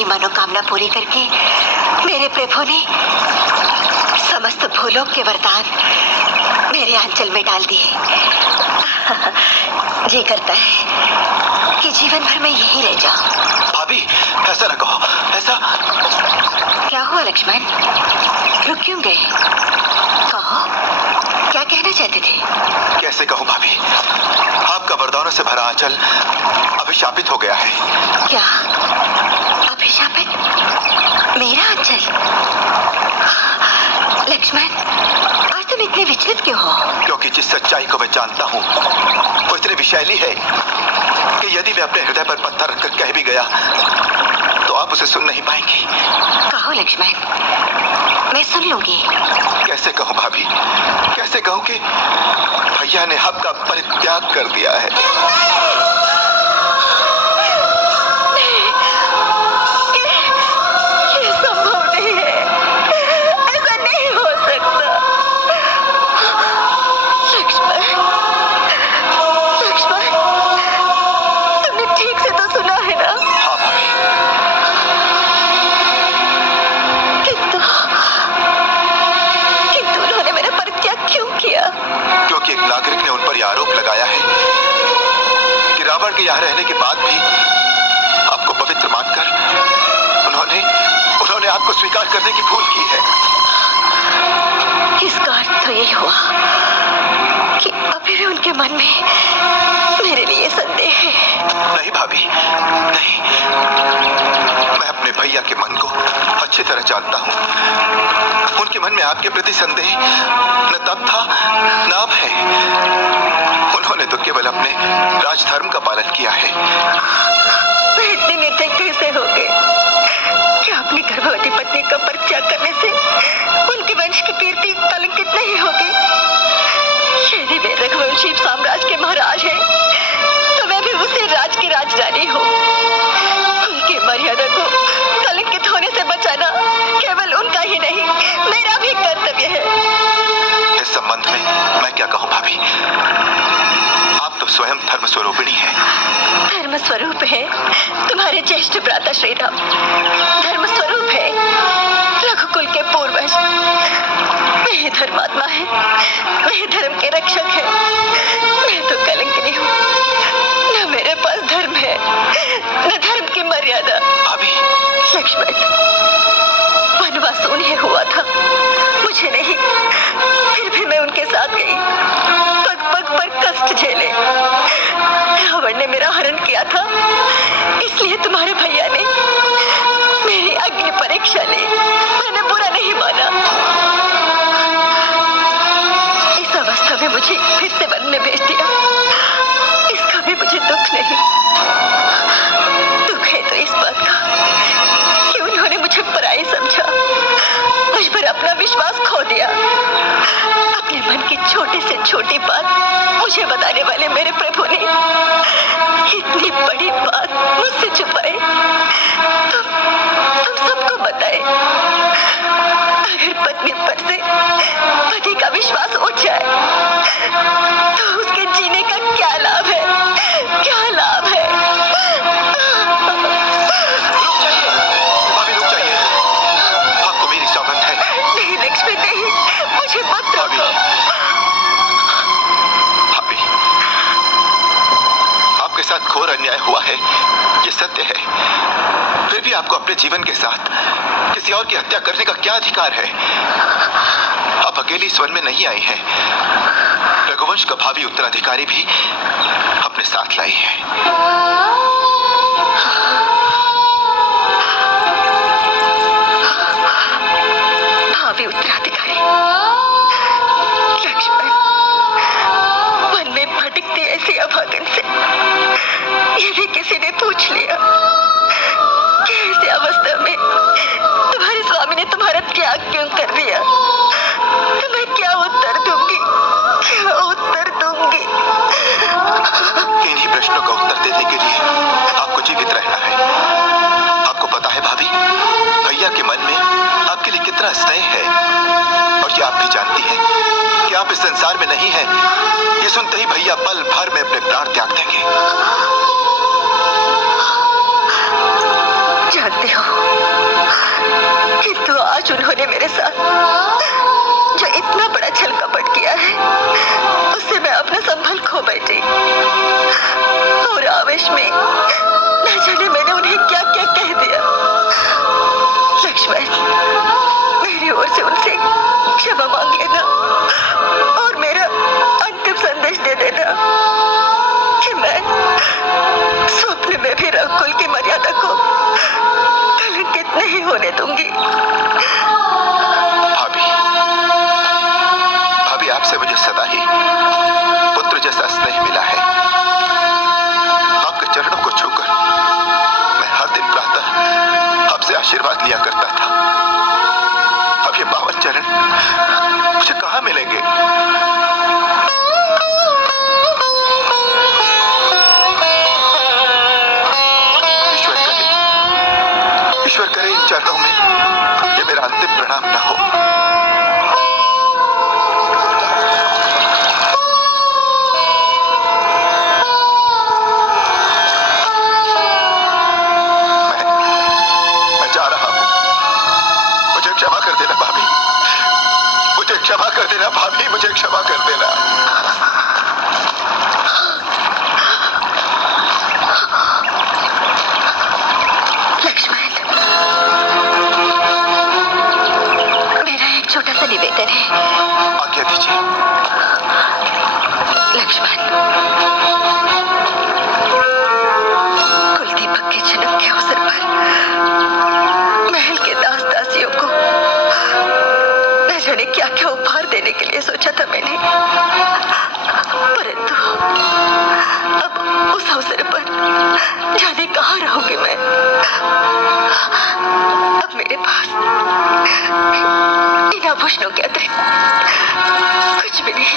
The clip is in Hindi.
मेरी मनोकामना पूरी करके मेरे प्रभु ने समस्त भूलों के वरदान मेरे आंचल में डाल दिए। जी करता है कि जीवन भर मैं यही रह जाऊं। भाभी, ऐसा न कहो। ऐसा क्या हुआ लक्ष्मण, रुक क्यों गए? कहो, क्या कहना चाहते थे? कैसे कहूँ भाभी, आपका वरदानों से भरा आंचल अभिशापित हो गया है। क्या अभिशापित? मेरा आंचल? लक्ष्मण, आज तुम इतने विचलित क्यों हो? क्योंकि जिस सच्चाई को मैं जानता हूँ वो इतनी विषैली है कि यदि मैं अपने हृदय पर पत्थर रखकर कह भी गया तो आप उसे सुन नहीं पाएंगी। कहो लक्ष्मण, मैं सुन लूंगी। कैसे कहूँ भाभी, कैसे कहूँ कि भैया ने आपका परित्याग कर दिया है। क्योंकि एक नागरिक ने उन पर यह आरोप लगाया है कि रावण के यहाँ रहने के बाद भी आपको पवित्र मानकर उन्होंने आपको स्वीकार करने की भूल की है। इसका अर्थ तो यही हुआ कि अभी भी उनके मन में मेरे लिए संदेह है। नहीं भाभी, नहीं, मैं अपने भैया के मन को अच्छी तरह जानता हूँ। उनके मन में आपके प्रति संदेह न तब था न अब है। उन्होंने तो केवल अपने राजधर्म का पालन किया है। वे इतने निर्दयी कैसे हो गए कि अपनी गर्भवती पत्नी का परित्याग करने से उनके वंश की कीर्ति कलंकित नहीं होगी? यदि वे रघुवंशी साम्राज्य के महाराज हैं, तो मैं भी उसी राज की राजरानी हूँ। उनकी मर्यादा को कलंकित होने से बचाना केवल उनका ही नहीं, मेरा भी कर्तव्य है। इस संबंध में मैं क्या कहूँ भाभी, आप तो स्वयं धर्म स्वरूपिणी है। धर्म स्वरूप है तुम्हारे ज्येष्ठ भ्राता श्री राम, धर्म स्वरूप है रघुकुल के पूर्वज। वे धर्मात्मा है, वे धर्म के रक्षक है। मैं तो कलंकिनी हूँ, न मेरे पास धर्म है न धर्म की मर्यादा। भाभी, लक्ष्मण, वनवास उन्हें हुआ था, मुझे नहीं। फिर भी मैं उनके साथ गई, पग पग पर कष्ट झेले। रावण ने मेरा हरण किया था, इसलिए तुम्हारे भैया ने मेरी अग्नि परीक्षा ली। मैंने बुरा नहीं माना। इस अवस्था में मुझे फिर से वन में भेज दिया, इसका भी मुझे दुख नहीं। दुख है तो इस बात का कि उन्होंने मुझे पराई समझा, मुझ पर अपना विश्वास खो दिया। अपने मन की छोटी से छोटी बात मुझे बताने वाले मेरे प्रभु ने इतनी बड़ी बात मुझसे छुपाई। तुम सबको बताए। अगर पत्नी पर से पति का विश्वास उठ जाए तो उसके जीने का क्या लाभ है? क्या लाभ है? भाभी रुक जाइए, आपको मेरी सौगंध है। नहीं लक्ष्मी, नहीं, मुझे मत रोको। भाभी, आपके साथ घोर अन्याय हुआ है, ये सत्य है। फिर भी आपको अपने जीवन के साथ किसी और की हत्या करने का क्या अधिकार है? आप अकेली इस वन में नहीं आई हैं, रघुवंश का भावी उत्तराधिकारी भी अपने साथ लाई है। भावी उत्तराधिकारी? लक्ष्मण, वन में भटकती ऐसी अभागन से यदि किसी ने पूछ लिया कि ऐसी अवस्था में तुम्हारे स्वामी ने तुम्हारा त्याग क्यों कर दिया, तो मैं क्या उत्तर दूंगी? क्या उत्तर दूंगी? इन्हीं प्रश्नों का उत्तर देने के लिए आपको जीवित रहना है। आपको पता है भाभी, भैया के मन में आपके लिए कितना स्नेह है, और ये आप भी जानती हैं कि आप इस संसार में नहीं हैं। ये सुनते ही भैया पल भर में अपने प्राण त्याग देंगे। जानते हो, किंतु आज उन्होंने मेरे साथ जो इतना बड़ा छल कपट किया है, उससे मैं अपना संभल खो बैठी। और आवेश में न जाने मैंने उन्हें क्या क्या कह दिया। लक्ष्मण, मेरी ओर से उनसे क्षमा मांग लेना और मेरा अंतिम संदेश दे देना कि मैं स्वप्न में भी रघुकुल की मर्यादा को कलंकित नहीं होने दूंगी। भाभी, भाभी आपसे मुझे सदा ही पुत्र जैसा स्नेह मिला है। आपके चरणों को छूकर मैं हर दिन प्रातः आपसे आशीर्वाद लिया करता था। अब ये पावन चरण मुझे कहाँ मिलेंगे? ईश्वर करे इन चरणों में ये मेरा अंतिम प्रणाम न हो। मैं जा रहा हूं। मुझे क्षमा कर देना भाभी, मुझे क्षमा कर देना भाभी, मुझे क्षमा कर देना। छोटा सा निवेदन है। आज्ञा दीजिए। लक्ष्मण, कुलदीपक के जन्म के अवसर पर महल के दास दासियों को न जाने क्या क्या उपहार देने के लिए सोचा था मैंने, परंतु अब उस अवसर पर जाने कहाँ रहूंगी मैं। अब मेरे पास इन आभूषणों के अतिरिक्त कुछ भी नहीं।